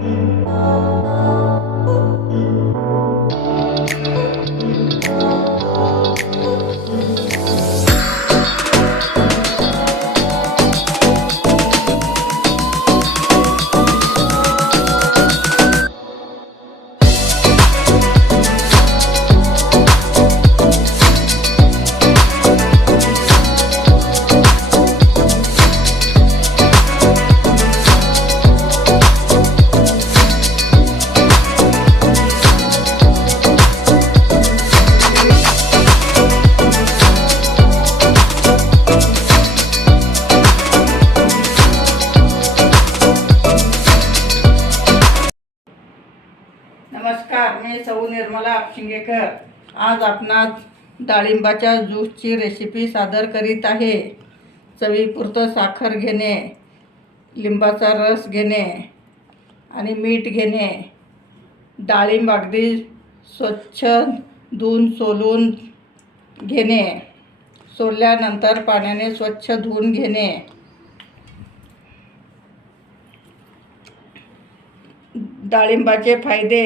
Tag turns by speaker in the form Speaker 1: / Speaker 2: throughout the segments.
Speaker 1: Oh. नमस्कार मी सौ निर्मला आपशिंगेकर आज आपणास डाळिंबाच्या ज्यूसची रेसिपी सादर करीत आहे. चवीपुरतं साखर घेणे लिंबाचा रस घेणे आणि मीठ घेणे. डाळिंब अगदी स्वच्छ धुवून सोलून घेणे. सोलल्यानंतर पाण्याने स्वच्छ धुवून घेणे. डाळिंबाचे फायदे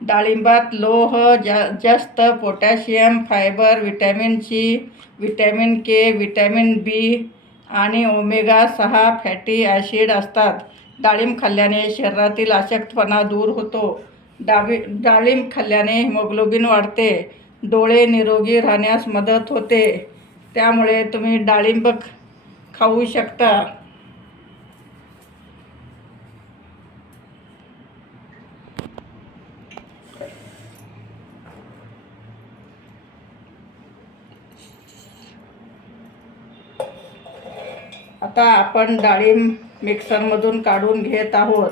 Speaker 1: डाळिंबात लोह जा जास्त potassium fibre vitamin C vitamin K vitamin B आणि ओमेगा सहा फॅटी ॲसिड असतात. डाळिंब खाल्ल्याने शरीरातील अशक्तपणा दूर होतो. डाबी डाळिंब खाल्ल्याने हिमोग्लोबिन वाढते. डोळे निरोगी राहण्यास मदत होते. त्यामुळे तुम्ही डाळिंब खाऊ शकता. आता आपण डाळिंब मिक्सरमधून काढून घेत आहोत.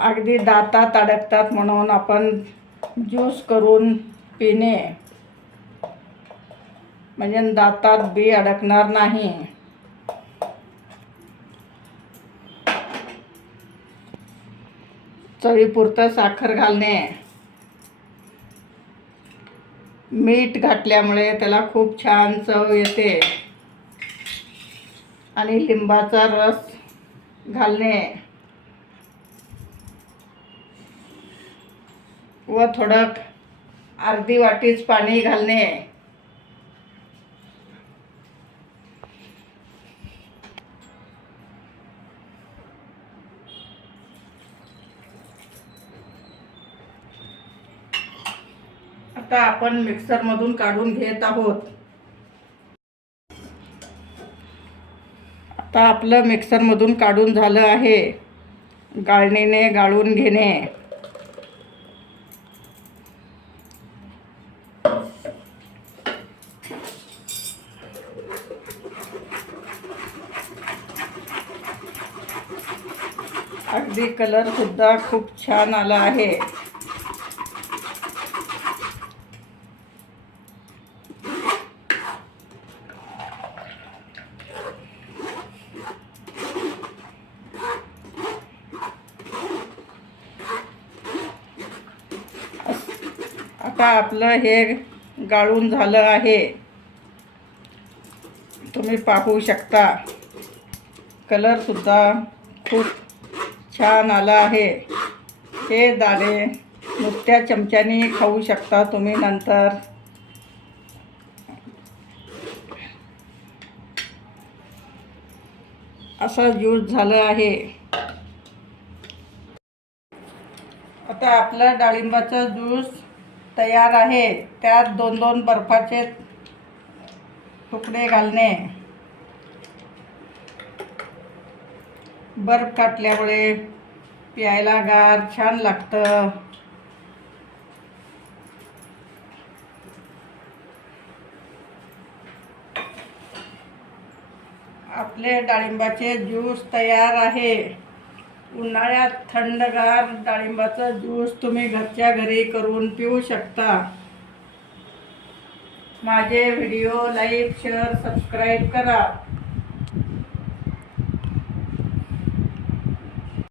Speaker 1: अगदी दातात अडकतात म्हणून आपण ज्यूस करून पिणे. म्हणजे दातात बी अडकणार नाही. चवीपुरतं साखर घालणे. मीठ घातल्यामुळे त्याला खूप छान चव येते. आणि लिंबाचा रस घालणे व थोडं अर्धी वाटीच पाणी घालणे. आता आपण मिक्सरमधून काढून घेत आहोत. आता आपलं मिक्सरमधून काढून झालं आहे. गाळणीने गाळून घेणे. अगदी कलर सुद्धा खूप छान आला आहे. आता आपलं हे गाळून झालं आहे. तुम्ही पाहू शकता. कलरसुद्धा खूप छान आला आहे. हे दाणे नुसत्या चमच्यानी खाऊ शकता तुम्ही नंतर. असा ज्यूस झालं आहे. आता आपलं डाळिंबाचा ज्यूस तयार आहे. त्यात दोन दोन बर्फाचे तुकडे घालणे. बर्फ काटल्यामुळे प्यायला गार छान लागतं. आपले डाळिंबाचे ज्यूस तयार आहे. उन्हाळ्यात थंडगार डाळिंबाचा ज्यूस तुम्ही घरच्या घरी करून पिऊ शकता. माझे व्हिडिओ लाईक शेअर सबस्क्राईब करा.